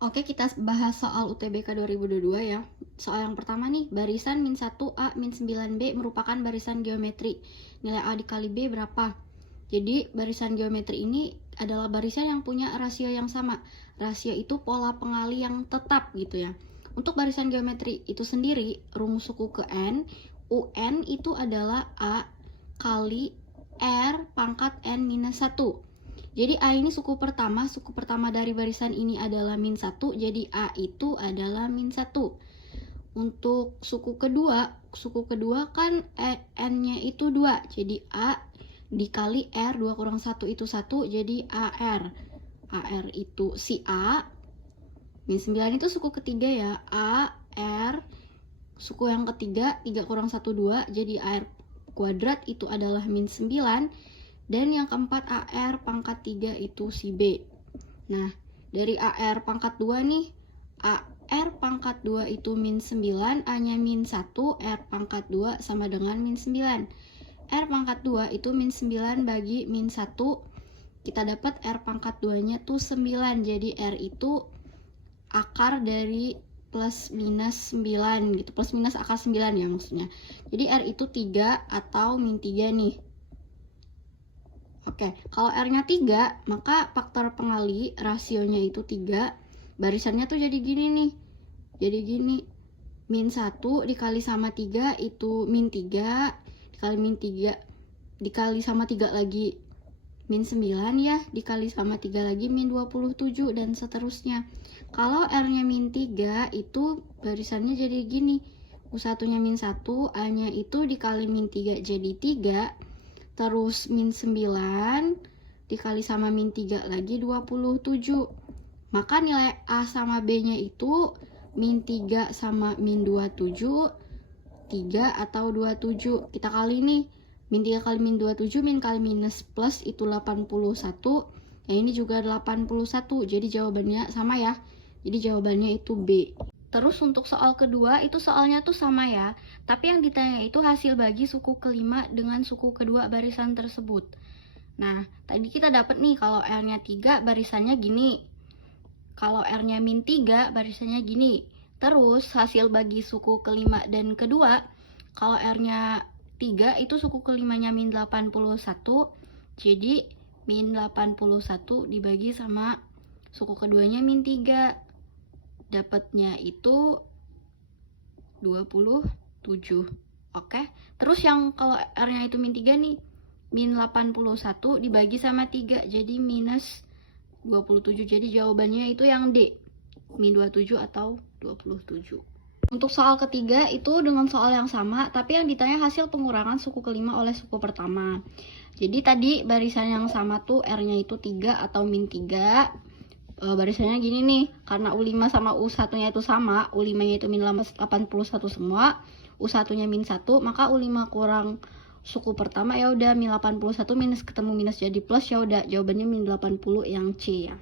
Oke, kita bahas soal UTBK 2022 ya. Soal yang pertama nih, barisan min 1A min 9B merupakan barisan geometri. Nilai A dikali B berapa? Jadi, barisan geometri ini adalah barisan yang punya rasio yang sama. Rasio itu pola pengali yang tetap gitu ya. Untuk barisan geometri itu sendiri, rumus suku ke N, UN itu adalah A kali R pangkat N minus 1. Jadi A ini suku pertama dari barisan ini adalah min 1, jadi A itu adalah min 1. Untuk suku kedua kan N-nya itu 2, jadi A dikali R, 2 kurang 1 itu 1, jadi AR. AR itu si A, min 9 itu suku ketiga ya, A, R, suku yang ketiga, 3 kurang 1, 2, jadi AR kuadrat itu adalah min 9. Dan yang keempat AR pangkat 3 itu si B. Nah, dari AR pangkat 2 nih, AR pangkat 2 itu min 9, A-nya min 1, R pangkat 2 sama dengan min 9. R pangkat 2 itu min 9 bagi min 1, kita dapat R pangkat 2-nya tuh 9, jadi R itu akar dari plus minus 9 gitu, plus minus akar 9 ya maksudnya. Jadi R itu 3 atau min 3 nih. Oke, kalau R-nya 3, maka faktor pengali rasionya itu 3. Barisannya tuh jadi gini nih. Jadi gini. Min 1 dikali sama 3 itu min 3. Dikali min 3. Dikali sama 3 lagi. Min 9 ya. Dikali sama 3 lagi min 27 dan seterusnya. Kalau R-nya min 3 itu barisannya jadi gini. U1-nya min 1. A-nya itu dikali min 3 jadi 3. Terus min 9 dikali sama min 3 lagi 27. Maka nilai A sama B-nya itu min 3 sama min 27, 3 atau 27. Kita kali nih, min 3 kali min 27, min kali minus plus itu 81. Ya ini juga 81, jadi jawabannya sama ya. Jadi jawabannya itu B. Terus untuk soal kedua itu soalnya tuh sama ya, tapi yang ditanya itu hasil bagi suku kelima dengan suku kedua barisan tersebut. Nah, tadi kita dapat nih kalau R-nya 3 barisannya gini. Kalau R-nya min 3 barisannya gini. Terus hasil bagi suku kelima dan kedua, kalau R-nya 3 itu suku kelimanya min 81, jadi min 81 dibagi sama suku keduanya min 3. Dapatnya itu 27. Oke. Terus yang kalau R-nya itu min 3 nih, min 81 dibagi sama 3 jadi minus 27. Jadi jawabannya itu yang D, min 27 atau 27. Untuk soal ketiga itu dengan soal yang sama, tapi yang ditanya hasil pengurangan suku kelima oleh suku pertama. Jadi tadi barisan yang sama tuh R-nya itu 3 atau min 3. Barisannya gini nih, karena U5 sama U1-nya itu sama, U5-nya itu min 81 semua, U1-nya min 1, maka U5 kurang suku pertama ya udah min 81 minus ketemu minus jadi plus, ya udah jawabannya min 80 yang C ya.